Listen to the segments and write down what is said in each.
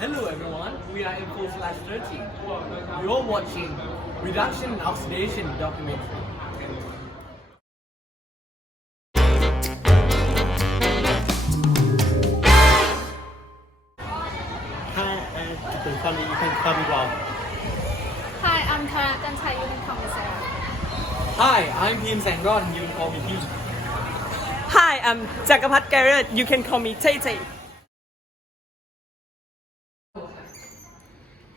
Hello everyone, we are M4/13. You're watching Reduction and Oxidation Documentary. Hi, you can call me Bob. Hi, I'm Tara Danchai. You can call me Sarah. Hi, I'm Pim Sangron, you can call me Pim. Hi, I'm Jagapat Garrett. You can call me Tay Tay.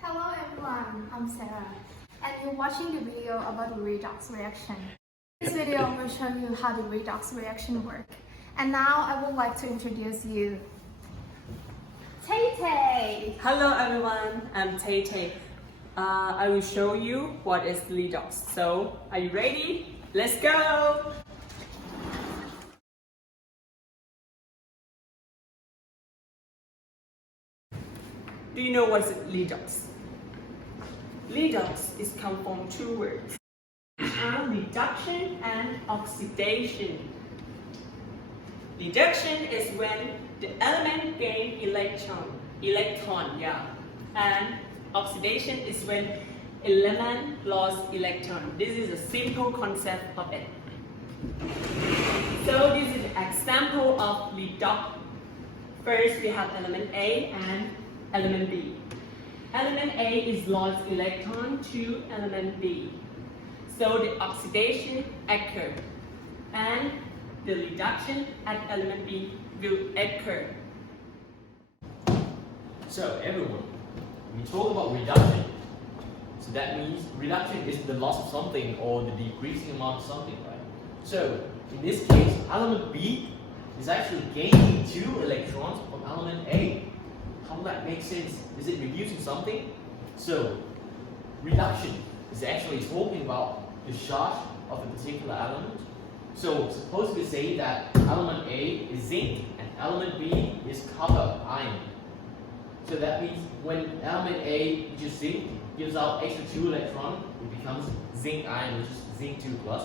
Hello everyone, I'm Sarah, and you're watching the video about the redox reaction. This video will show you how the redox reaction works. And now I would like to introduce you Tay Tay. Hello everyone, I'm Tay Tay. I will show you what is redox. So, are you ready? Let's go! Do you know what is redox? Redox is come from two words. Reduction and oxidation. Reduction is when the element gain electron, and oxidation is when element lost electron. This is a simple concept of it. So this is an example of redox. First we have element A and element B. Element A is lost electron to element B. So the oxidation occurs and the reduction at element B will occur. So everyone, we talk about reduction. So that means reduction is the loss of something or the decreasing amount of something, right? So in this case, element B is actually gaining 2 electrons from element A. How does that make sense? Is it reducing something? So reduction is actually talking about the charge of a particular element. So suppose we say that element A is zinc and element B is copper iron. So that means when element A, which is zinc, gives out extra 2 electrons, it becomes zinc iron, which is zinc 2 plus.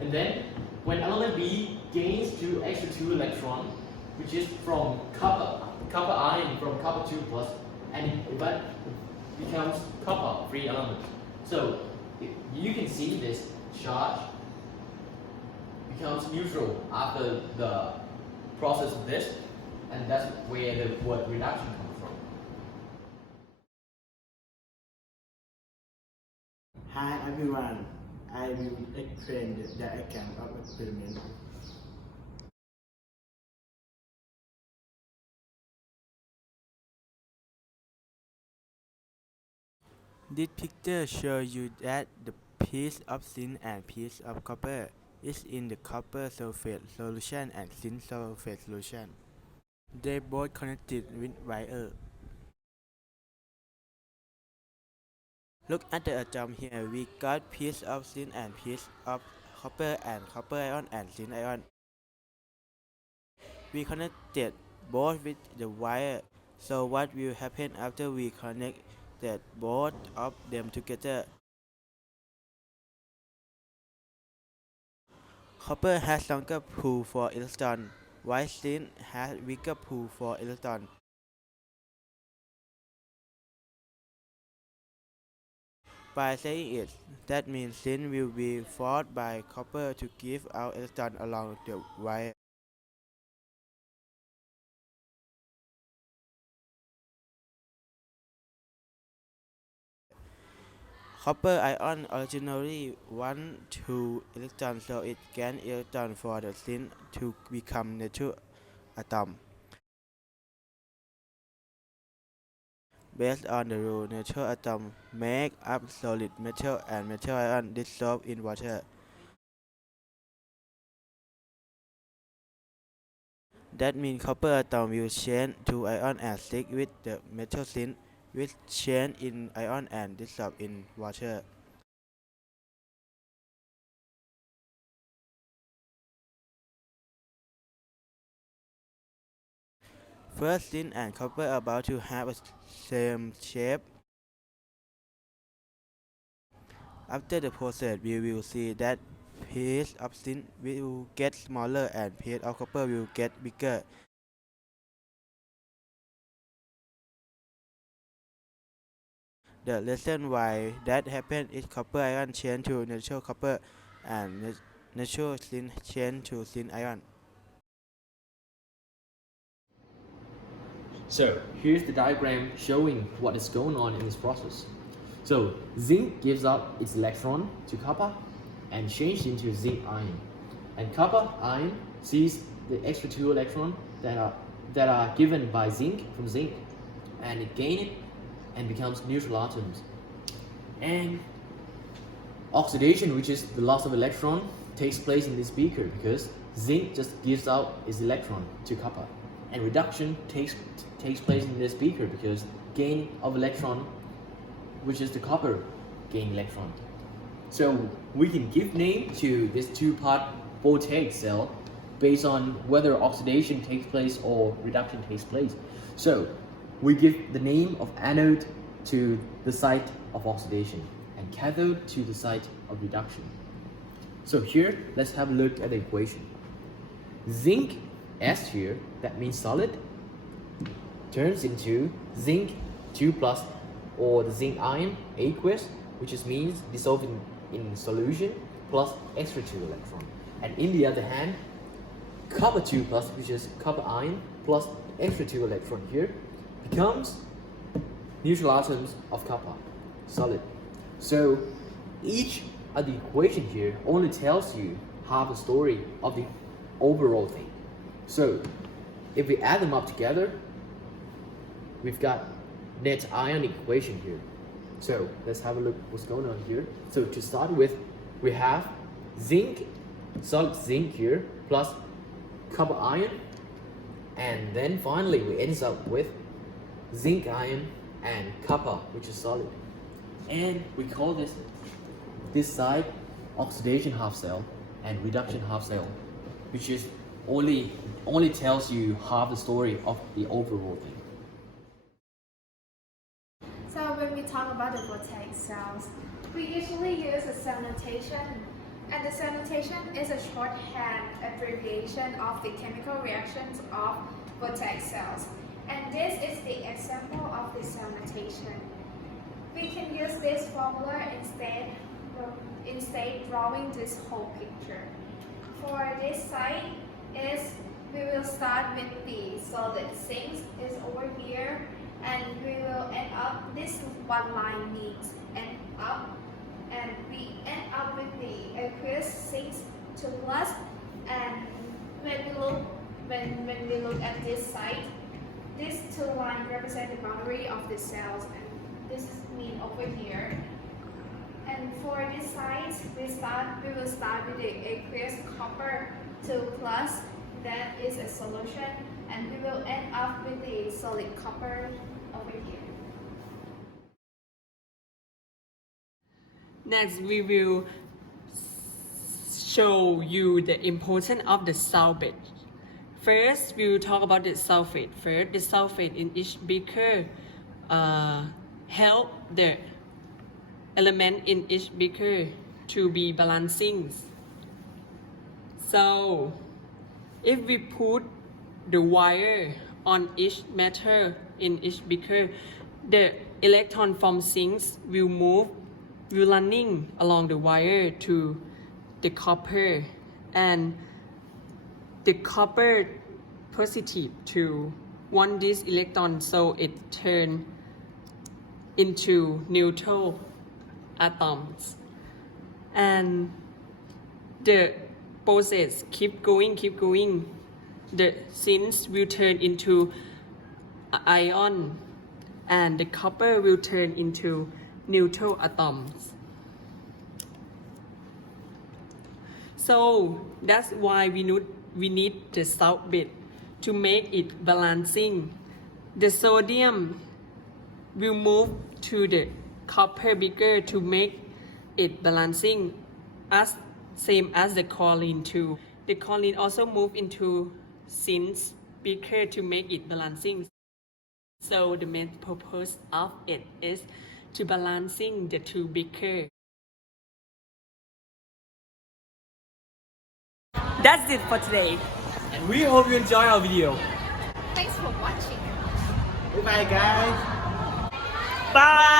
And then when element B gains 2 extra 2 electrons, which is from copper iron from copper 2 plus, and it becomes copper free element. So you can see this charge becomes neutral after the process of this, and that's where the word reduction comes from. Hi everyone, I will explain the diagram of experiment. This picture shows you that the piece of zinc and piece of copper is in the copper sulfate solution and zinc sulfate solution. They both connected with wire. Look at the atom here. We got piece of zinc and piece of copper and copper ion and zinc ion. We connected both with the wire. So what will happen after we connect both of them together? Copper has stronger pull for electron, while zinc has weaker pull for electron. By saying it, that means zinc will be forced by copper to give out electron along the wire. Copper ion originally want 2 electrons, so it gains electron for the zinc to become neutral atom. Based on the rule, neutral atoms make up solid metal and metal ion dissolve in water. That means copper atom will change to ion and stick with the metal zinc, which change in ion and dissolve in water. First, zinc and copper are about to have a same shape. After the process, we will see that piece of zinc will get smaller and piece of copper will get bigger. The reason why that happens is copper ion change to natural copper and natural zinc change to zinc ion. So here's the diagram showing what is going on in this process. So zinc gives up its electron to copper and changed into zinc ion. And copper ion sees the extra 2 electrons that are given by zinc from zinc, and it gains it and becomes neutral atoms. And oxidation, which is the loss of electron, takes place in this beaker because zinc just gives out its electron to copper. And reduction takes place in this beaker because gain of electron, which is the copper, gain electron. So we can give name to this 2-part voltaic cell based on whether oxidation takes place or reduction takes place. So we give the name of anode to the site of oxidation and cathode to the site of reduction. So here, let's have a look at the equation. Zinc S here, that means solid, turns into zinc 2 plus, or the zinc ion aqueous, which means dissolved in solution, plus extra 2 electron. And in the other hand, copper 2 plus, which is copper ion, plus extra 2 electron here, becomes neutral atoms of copper, solid. So each of the equation here only tells you half the story of the overall thing. So if we add them up together, we've got net ionic equation here. So let's have a look what's going on here. So to start with, we have zinc, solid zinc here, plus copper ion, and then finally we end up with zinc ion and copper, which is solid. And we call this side oxidation half cell and reduction half cell, which is only tells you half the story of the overall thing. So when we talk about the voltaic cells, we usually use a cell notation. And the cell notation is a shorthand abbreviation of the chemical reactions of voltaic cells. And this is the example of the cell notation. We can use this formula instead drawing this whole picture. For this side, we will start with the solid zinc is over here, and we will end up, this one line means end up, and we end up with the aqueous zinc 2 plus. And when we look at this side, these 2 lines represent the boundary of the cells, and this is mean over here. And for this side, we will start with the aqueous copper 2 plus, that is a solution, and we will end up with the solid copper over here. Next, we will show you the importance of the sulfate. First, we will talk about the sulfate. First, the sulfate in each beaker help the element in each beaker to be balancing. So, if we put the wire on each metal in each beaker, the electron from zinc will running along the wire to the copper, and the copper positive to want this electron, so it turn into neutral atoms, and the process keep going. The zinc will turn into ion, and the copper will turn into neutral atoms. So that's why we need the sulfate to make it balancing. The sodium will move to the copper beaker to make it balancing, as same as the chlorine too. The chlorine also move into zinc beaker to make it balancing. So the main purpose of it is to balancing the 2 beakers. That's it for today. And we hope you enjoy our video. Thanks for watching. Bye guys. Bye!